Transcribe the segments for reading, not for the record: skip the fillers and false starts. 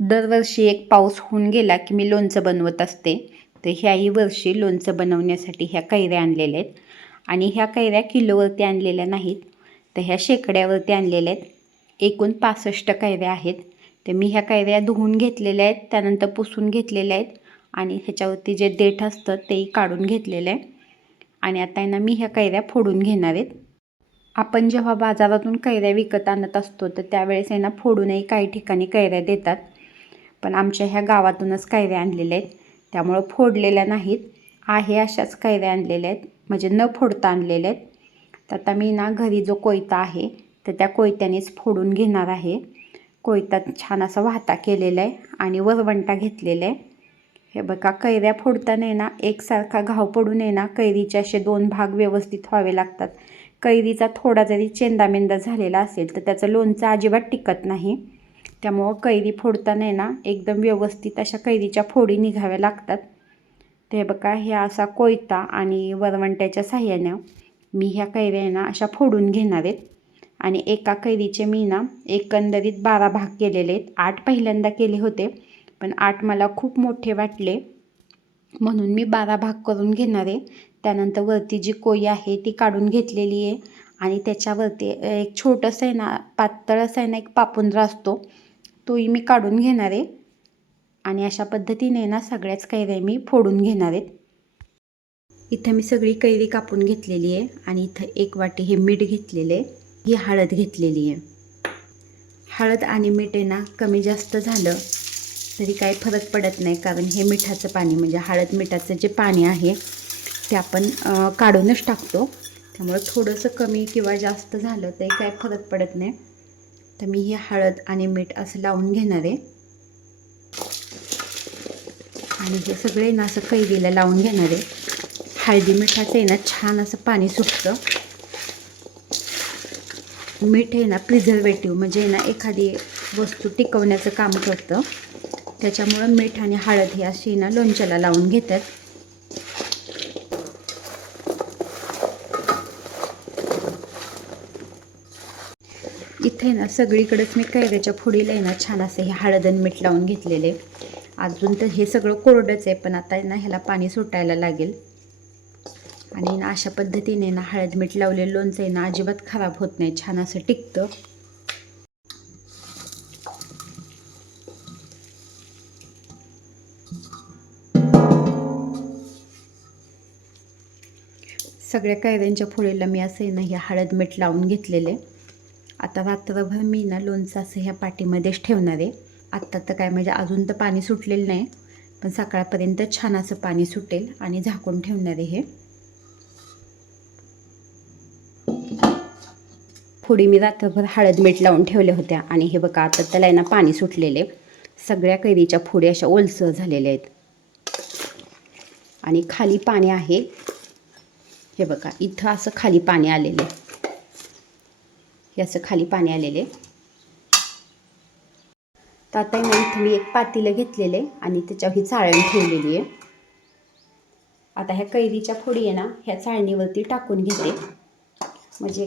दरवर्षी एक पाऊस होऊन गेला की मी लोणचं बनवत असते. तर ह्याही वर्षी लोणचं बनवण्यासाठी ह्या कैऱ्या आणलेल्या आहेत आणि ह्या कैऱ्या किलोवरती आणलेल्या नाहीत, तर ह्या शेकड्यावरती आणलेल्या आहेत. एकूण 65 कैऱ्या आहेत. तर मी ह्या कैऱ्या धुवून घेतलेल्या आहेत, त्यानंतर पुसून घेतलेल्या आहेत आणि ह्याच्यावरती जे देठ असतं तेही काढून घेतलेलं आहे. आणि आता ना मी ह्या कैऱ्या फोडून घेणार आहेत. आपण जेव्हा बाजारातून कैऱ्या विकत आणत असतो तर त्यावेळेस आहे ना फोडूनही काही ठिकाणी कैऱ्या देतात, पण आमच्या ह्या गावातूनच कैऱ्या आणलेल्या आहेत, त्यामुळं फोडलेल्या नाहीत. आहे अशाच कैऱ्या आणलेल्या आहेत, म्हणजे न फोडता आणलेल्या आहेत. तर आता मी ना घरी जो कोयता आहे तर त्या कोयत्यानेच फोडून घेणार आहे. कोयतात छान असा वाहता केलेला आहे आणि वरवंटा घेतलेला आहे. हे बघा, कैऱ्या फोडताना आहे ना एकसारखा घाव पडू नये ना, कैरीचे असे 2 भाग व्यवस्थित व्हावे लागतात. कैरीचा थोडा जरी चेंदामेंदा झालेला असेल तर त्याचं लोणचं अजिबात टिकत नाही. त्यामुळं कैरी फोडताना आहे ना एकदम व्यवस्थित अशा कैरीच्या फोडी निघाव्या लागतात. ते बघा, ह्या असा कोयता आणि वरवंट्याच्या साह्यानं मी ह्या कैऱ्या आहे ना अशा फोडून घेणार आहेत. आणि एका कैरीचे मी ना एकंदरीत 12 भाग केलेले आहेत. 8 पहिल्यांदा केले होते, पण 8 मला खूप मोठे वाटले म्हणून मी 12 भाग करून घेणार आहे. त्यानंतर वरती जी कोई आहे ती काढून घेतलेली आहे आणि त्याच्यावरती एक छोटंसं आहे ना पातळ असं आहे ना एक पापुंद्रा असतो, तोही मी काढून घेणार आहे. आणि अशा पद्धतीने ना सगळ्याच कैऱ्या मी फोडून घेणार आहेत. इथं मी सगळी कैरी कापून घेतलेली आहे आणि इथं 1 वाटी हे मीठ घेतलेले आहे. ही हळद घेतलेली आहे. हळद आणि मीठ आहे ना कमी जास्त झालं तरी काही फरक पडत नाही, कारण हे मिठाचं पाणी म्हणजे हळद मिठाचं जे पाणी आहे ते आपण काढूनच टाकतो, त्यामुळं थोडंसं कमी किंवा जास्त झालं तरी काही फरक पडत नाही. तर मी हे हळद आणि मीठ असं लावून घेणार आहे आणि हे सगळे ना असं कैरीला लावून घेणार आहे. हळदी मिठाचं आहे ना छान असं पाणी सुटतं. मीठ आहे ना प्रिझर्वेटिव्ह म्हणजे ना एखादी वस्तू टिकवण्याचं काम करतं, त्याच्यामुळं मीठ आणि हळद ही अशी ना लोणच्याला लावून घेतात. इथे ना सगळीकडेच मी कैऱ्याच्या फोडीला आहे ना छान असं हे हळद आणि मीठ लावून घेतलेले. अजून तर हे सगळं कोरडंच आहे, पण आता ना ह्याला पाणी सुटायला लागेल. आणि ना अशा पद्धतीने ना हळद मीठ लावलेलं लोणचं आहे ना अजिबात खराब होत नाही, छान असं टिकतं. सगळ्या कैऱ्यांच्या फोडीला मी असं आहे ना हे हळद मीठ लावून घेतलेले. आता रात्रभर मी ना लोणचं असं ह्या पाटीमध्येच ठेवणार आहे. आत्ता तर काय म्हणजे अजून तर पाणी सुटलेलं नाही, पण सकाळपर्यंत छान असं पाणी सुटेल आणि झाकून ठेवणार आहे. हे फोडी मी रात्रभर हळद मीठ लावून ठेवल्या होत्या आणि हे बघा आता त्याला आहे ना पाणी सुटलेले. सगळ्या कैरीच्या फोडी अशा ओलसर झालेल्या आहेत आणि खाली पाणी आहे. हे बघा, इथं असं खाली पाणी आलेले, हे असं खाली पाणी आलेले. तर आता ना इथं मी एक पातेलं घेतलेले आणि त्याच्यावर ही चाळण ठेवलेली आहे. आता ह्या कैरीच्या फोडी आहे ना ह्या चाळणीवरती टाकून घेते, म्हणजे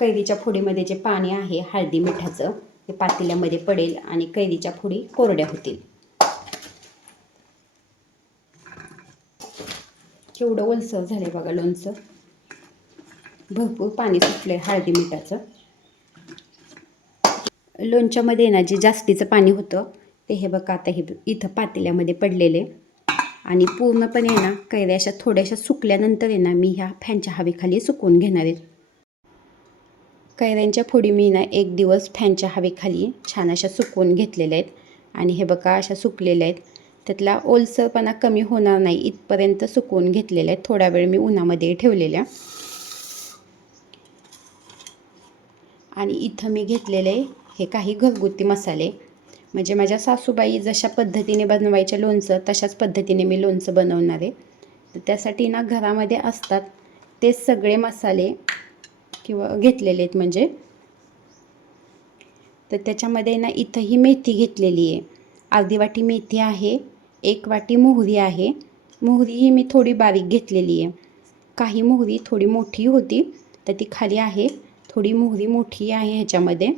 कैरीच्या फोडीमध्ये जे पाणी आहे हळदी मिठाचं ते पातेल्यामध्ये पडेल आणि कैरीच्या फोडी कोरड्या होतील. केवढं ओलसर झालं बघा लोणचं, भरपूर पाणी सुटलं आहे हळदी मिठाचं. लोणच्यामध्ये ना जे जास्तीचं पाणी होतं ते हे बघा आता हे इथं पातेल्यामध्ये पडलेले आणि पूर्णपणे ना कैऱ्या अशा थोड्याशा सुकल्यानंतर आहे ना मी ह्या फॅनच्या हवेखाली सुकवून घेणार आहेत. कैऱ्यांच्या फोडी मी ना 1 दिवस फॅनच्या हवेखाली छान अशा सुकवून घेतलेल्या आहेत आणि हे बघा अशा सुकलेल्या आहेत. त्यातला ओलसरपणा कमी होणार नाही इथपर्यंत सुकवून घेतलेल्या आहेत. थोडा वेळ मी उन्हामध्ये ठेवलेल्या. आणि इथं मी घेतलेले हे काही घरगुती मसाले, म्हणजे माझ्या सासूबाई जशा पद्धतीने बनवायच्या लोणचं तशाच पद्धतीने मी लोणचं बनवणार आहे. तर त्यासाठी ना घरामध्ये असतात ते सगळे मसाले किंवा घेतलेले आहेत म्हणजे. तर त्याच्यामध्ये ना इथं ही मेथी घेतलेली आहे, अर्धी वाटी मेथी आहे, 1 वाटी मोहरी आहे. मोहरी ही मी थोडी बारीक घेतलेली आहे. काही मोहरी थोडी मोठी होती तर ती खाली आहे, थोडी मोहरी मोठी आहे ह्याच्यामध्ये.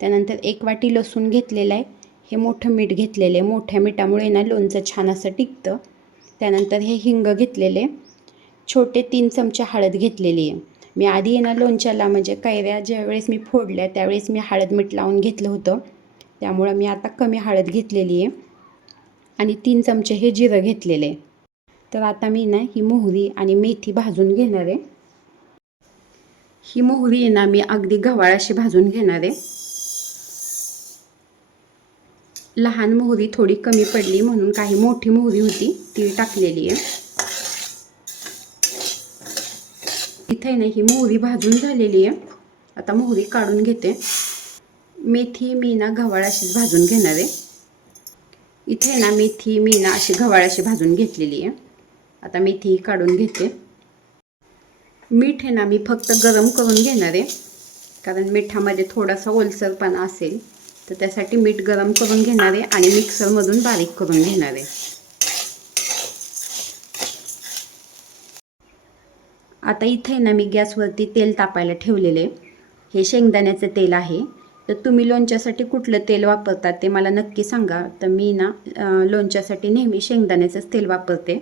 त्यानंतर 1 वाटी लसूण घेतलेला आहे. हे मोठं मीठ घेतलेले, मोठ्या मिठामुळे ना लोणचं छान असं टिकतं. त्यानंतर हे हिंग घेतलेले, छोटे 3 चमचे हळद घेतलेली आहे. मी आधी आहे ना लोणच्याला म्हणजे कैऱ्या ज्यावेळेस मी फोडल्या त्यावेळेस मी हळद मीठ लावून घेतलं होतं, त्यामुळं मी आता कमी हळद घेतलेली आहे. आणि 3 चमचे हे जिरं घेतलेले. तर आता मी ना ही मोहरी आणि मेथी भाजून घेणार आहे. ही मोहरी आहे ना मी अगदी गव्हाळ अशी भाजून घेणार आहे. लहान मोहरी थोडी कमी पडली म्हणून काही मोठी मोहरी होती ती टाकलेली आहे. इथे ना ही मोहरी भाजून झालेली आहे. आता मोहरी काढून घेते. मेथी मी ना गव्हाळ अशीच भाजून घेणार आहे. इथे ना मेथी मी ना अशी गव्हाळ अशी भाजून घेतलेली आहे. आता मेथी काढून घेते. मीठ आहे ना मी फक्त गरम करून घेणार आहे, कारण मिठामध्ये थोडासा ओलसरपणा असेल तर त्यासाठी मीठ गरम करून घेणार आहे आणि मिक्सरमधून बारीक करून घेणार आहे. आता इथे ना मी गॅसवरती तेल तापायला ठेवलेले. हे शेंगदाण्याचं तेल आहे. तर तुम्ही लोणच्यासाठी कुठलं तेल वापरतात ते मला नक्की सांगा. तर मी ना लोणच्यासाठी नेहमी शेंगदाण्याचंच तेल वापरते.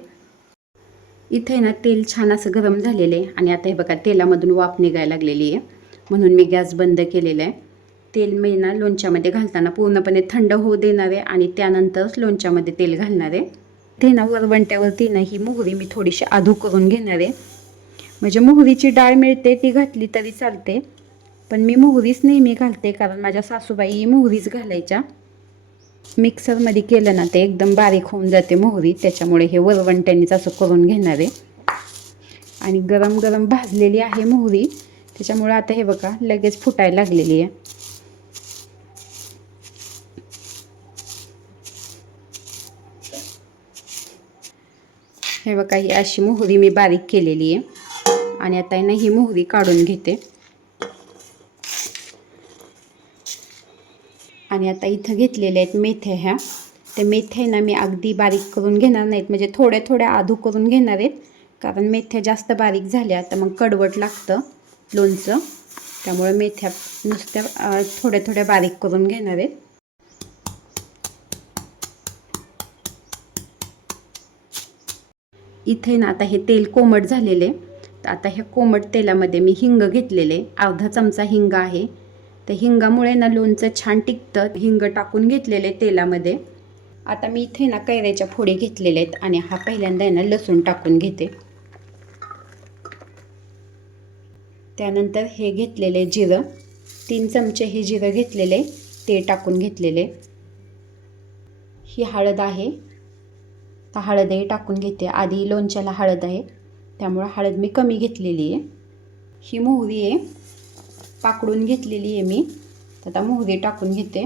इथे ना तेल छान असं गरम झालेलं आहे आणि आता हे बघा तेलामधून वाफ निघायला लागलेली आहे, म्हणून मी गॅस बंद केलेला आहे. तेल मी ना लोणच्यामध्ये घालताना पूर्णपणे थंड होऊ देणार आहे आणि त्यानंतरच लोणच्यामध्ये तेल घालणार आहे. ते ना वरवंट्यावरती ना ही मोहरी मी थोडीशी आधू करून घेणार आहे. म्हणजे मोहरीची डाळ मिळते ती घातली तरी चालते, पण मी मोहरीच नेहमी घालते कारण माझ्या सासूबाई मोहरीच घालायच्या. मिक्सरमध्ये केलं ना ते एकदम बारीक होऊन जाते मोहरी, त्याच्यामुळे हे वरवंट्यानेच असं करून घेणार आहे. आणि गरम गरम भाजलेली आहे मोहरी, त्याच्यामुळे आता हे बघा लगेच फुटायला लागलेली आहे. हे बघा ही अशी मोहरी मी बारीक केलेली आहे आणि आता ना ही मोहरी काढून घेते. आणि आता इथं घेतलेल्या आहेत मेथ्या. ह्या त्या मेथ्या ना मी अगदी बारीक करून घेणार नाहीत, म्हणजे थोड्या थोड्या आधू करून घेणार आहेत, कारण मेथ्या जास्त बारीक झाल्या तर मग कडवट लागतं लोणचं. त्यामुळे मेथ्या नुसत्या थोड्या थोड्या बारीक करून घेणार आहेत. इथे ना आता हे तेल कोमट झालेले, तर आता ह्या कोमट तेलामध्ये मी हिंग घेतलेले, अर्धा चमचा हिंग आहे. तर हिंगामुळे ना लोणचं छान टिकतं. हिंग टाकून घेतलेले तेलामध्ये. आता मी इथे ना कैऱ्याच्या फोडी घेतलेल्या आहेत आणि हा पहिल्यांदा ना लसूण टाकून घेते. त्यानंतर हे घेतलेले जिरं, 3 चमचे हे जिरं घेतलेले ते टाकून घेतलेले. ही हळद आहे, तर हळदही टाकून घेते. आधी लोणच्याला हळद आहे त्यामुळे हळद मी कमी घेतलेली आहे. ही मोहरी आहे, पाकडून घेतलेली आहे मी, तर आता मोहरी टाकून घेते.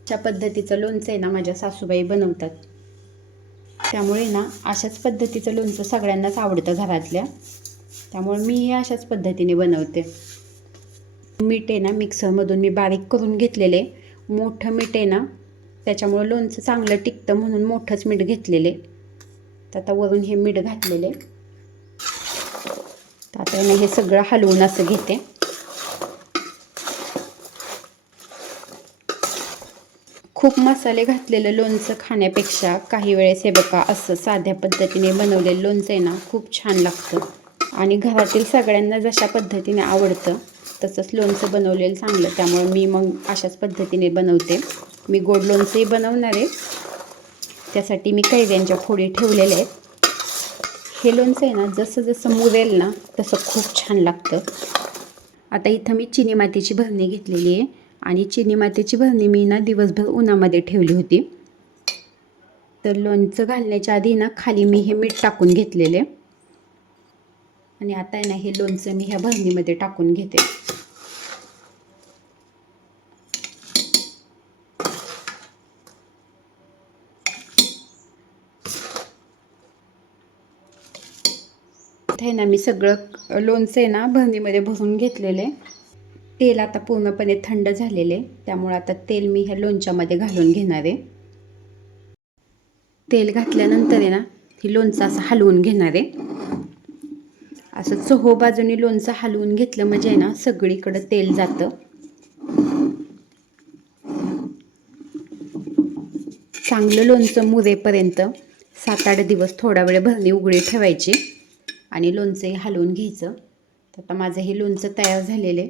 अशा पद्धतीचं लोणचं आहे ना माझ्या सासूबाई बनवतात, त्यामुळे ना अशाच पद्धतीचं लोणचं सगळ्यांनाच आवडतं घरातल्या, त्यामुळे मी हे अशाच पद्धतीने बनवते. मीठ आहे ना मिक्सरमधून मी बारीक करून घेतलेले, मोठं मीठ आहे ना त्याच्यामुळं लोणचं चांगलं टिकतं म्हणून मोठंच मीठ घेतलेले. तर आता वरून हे मीठ घातलेले. तर आता मी हे सगळं हलवून असं घेते. खूप मसाले घातलेलं लोणचं खाण्यापेक्षा काही वेळेस हे बघा असं साध्या पद्धतीने बनवलेलं लोणचं आहे ना खूप छान लागतं. आणि घरातील सगळ्यांना जशा पद्धतीने आवडतं तसंच लोणचं बनवलेलं चांगलं, त्यामुळे मी मग अशाच पद्धतीने बनवते. मी गोड लोणचंही बनवणार आहे, त्यासाठी मी कैऱ्यांच्या फोडी ठेवलेल्या आहेत. हे लोणचं आहे ना जसं जसं मुरेल ना तसं खूप छान लागतं. आता इथं मी चिनी मातीची भरणी घेतलेली आहे आणि चिनी मातीची भरणी मी ना दिवसभर उन्हामध्ये ठेवली होती. तर लोणचं घालण्याच्या आधी ना खाली मी हे मीठ टाकून घेतलेले आणि आता आहे ना हे लोणचं मी ह्या भरणीमध्ये टाकून घेते. इथे ना मी सगळं लोणचं आहे ना भरणीमध्ये भरून घेतलेले. तेल आता पूर्णपणे थंड झालेले, त्यामुळे आता तेल मी ह्या लोणच्यामध्ये घालून घेणार आहे. तेल घातल्यानंतर आहे ना ही लोणचं असं हलवून घेणार आहे. असं चोहो बाजूने लोणचं हलवून घेतलं म्हणजे ना सगळीकडं तेल जातं. चांगलं लोणचं मुरेपर्यंत 7-8 दिवस थोडा वेळ भरणी उघडी ठेवायची आणि लोणचंही हलवून घ्यायचं. तर आता माझं हे लोणचं तयार झालेलं आहे.